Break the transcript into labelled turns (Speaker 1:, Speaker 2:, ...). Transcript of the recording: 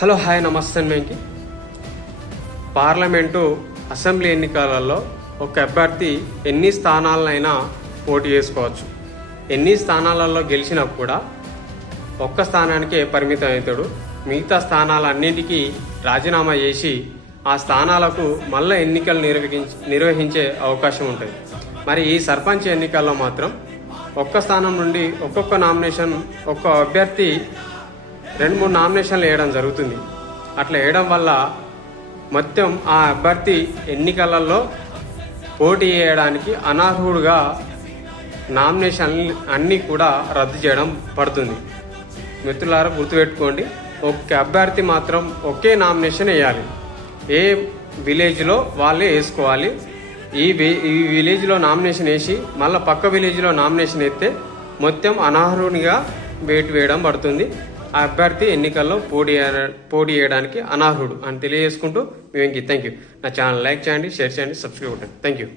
Speaker 1: Hello hi నమస్తే మేంకి. Parliament assembly ఎన్నికలలో ఒక అభ్యర్థి ఎన్ని స్థానాలనైనా పోటీ చేసుకోవచ్చు. ఎన్ని స్థానాలలో గెలిచినా కూడా ఒక్క స్థానానికే పరిమితం అవుతాడు. మిగతా స్థానాలన్నింటికీ రాజీనామా చేసి ఆ స్థానాలకు మళ్ళీ ఎన్నికలు నిర్వహించ నిర్వహించే అవకాశం ఉంటుంది. మరి ఈ సర్పంచ్ ఎన్నికల్లో మాత్రం ఒక్క స్థానం నుండి ఒక్కొక్క నామినేషన్ ఒక్క అభ్యర్థి రెండు మూడు నామినేషన్లు వేయడం జరుగుతుంది. అట్లా వేయడం వల్ల మొత్తం ఆ అభ్యర్థి ఎన్నికలలో పోటీ చేయడానికి అనర్హుడుగా నామినేషన్ అన్నీ కూడా రద్దు చేయడం పడుతుంది. మిత్రులారా గుర్తుపెట్టుకోండి ఒక అభ్యర్థి మాత్రం ఒకే నామినేషన్ వేయాలి. ఏ విలేజ్లో వాళ్ళే వేసుకోవాలి. ఈ ఈ విలేజ్లో నామినేషన్ వేసి మళ్ళీ పక్క విలేజ్లో నామినేషన్ వేస్తే మొత్తం అనర్హునిగా వేటు వేయడం పడుతుంది. ఆ అభ్యర్థి ఎన్నికల్లో పోటీ పోటీ చేయడానికి అనర్హుడు అని తెలియజేసుకుంటూ మేము థ్యాంక్ యూ నా ఛానల్ లైక్ చేయండి షేర్ చేయండి సబ్స్క్రైబ్ చేయండి థ్యాంక్ యూ